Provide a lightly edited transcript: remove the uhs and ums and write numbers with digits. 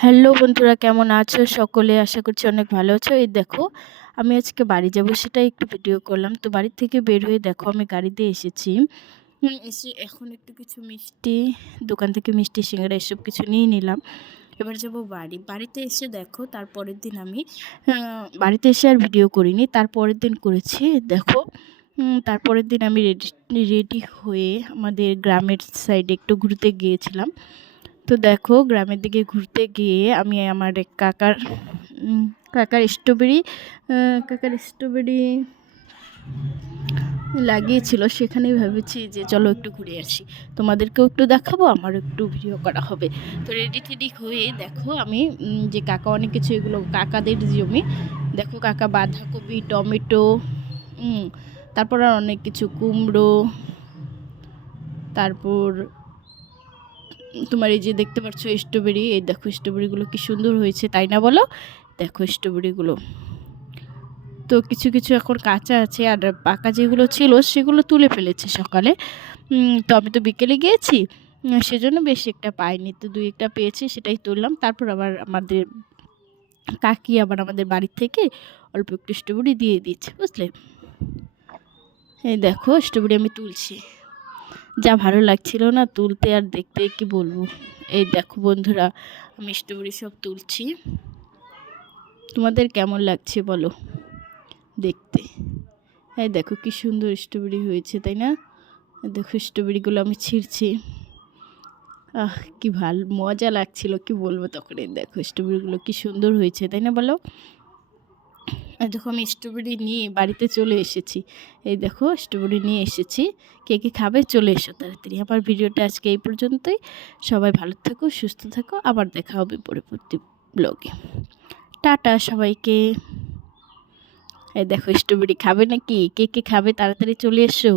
Hello বন্ধুরা, কেমন আছো সকলে? আশা করছি অনেক ভালো আছো। এই দেখো, আমি আজকে বাড়ি যাব, সেটাই একটু ভিডিও করলাম। তো বাড়ি থেকে বের হয়ে দেখো আমি গাড়িতে এসেছি। এসে এখন একটু কিছু মিষ্টি, দোকান থেকে মিষ্টি সিঙ্গারা এসব কিছু নিয়ে নিলাম। এবার যাব বাড়িতে এসে দেখো তারপরের দিন আমি বাড়িতে এসে আর ভিডিও করিনি, তারপরের দিন করেছি। দেখো তারপরের দিন আমি রেডি হয়ে আমাদের গ্রামের সাইডে একটু ঘুরতে গিয়েছিলাম। তো দেখো গ্রামের দিকে ঘুরতে গিয়ে আমি আমার এক কাকার স্ট্রবেরি লাগিয়েছিল, সেখানেই ভেবেছি যে চলো একটু ঘুরে আসি, তোমাদেরকেও একটু দেখাবো, আমারও একটু ভিডিও করা হবে। তো রেডি টেডি হয়ে দেখো আমি যে কাকা অনেক কিছু, এগুলো কাকাদের জমি। দেখো কাকা বাঁধাকপি, টমেটো, তারপর আর অনেক কিছু, কুমড়ো, তারপর তোমার এই যে দেখতে পাচ্ছ স্ট্রবেরি। এই দেখো স্ট্রবেরিগুলো কি সুন্দর হয়েছে, তাই না বলো? দেখো স্ট্রবেরিগুলো তো কিছু কিছু এখন কাঁচা আছে, আর পাকা যেগুলো ছিল সেগুলো তুলে ফেলেছে সকালে। তো আমি তো বিকেলে গিয়েছি, সেজন্য বেশি একটা পাইনি, তো দুই একটা পেয়েছি, সেটাই তুললাম। তারপর আবার আমাদের কাকি আবার আমাদের বাড়ির থেকে অল্প একটু স্ট্রবেরি দিয়ে দিচ্ছে, বুঝলে? এই দেখো স্ট্রবেরি আমি তুলছি, যা ভালো লাগছিল না তুলতে আর দেখতে, কি বলবো। এই দেখো বন্ধুরা, আমি স্ট্রবেরি সব তুলছি, তোমাদের কেমন লাগছে বলো দেখতে? এই দেখো কি সুন্দর স্ট্রবেরি হয়েছে, তাই না? দেখো স্ট্রবেরিগুলো আমি ছিঁড়ছি, কি মজা লাগছিল, কি বলবো তখন। এই দেখো স্ট্রবেরিগুলো কি সুন্দর হয়েছে, তাই না বলো? দেখো আমি স্ট্রবেরি নিয়ে বাড়িতে চলে এসেছি। এই দেখো স্ট্রবেরি নিয়ে এসেছি, কে কে খাবে চলে এসো তাড়াতাড়ি। আমার ভিডিওটা আজকে এই পর্যন্তই। সবাই ভালো থাকো, সুস্থ থাকো, আবার দেখা হবে পরবর্তী ব্লগে। টাটা সবাইকে। এই দেখো স্ট্রবেরি খাবে নাকি? কে কে খাবে তাড়াতাড়ি চলে এসো।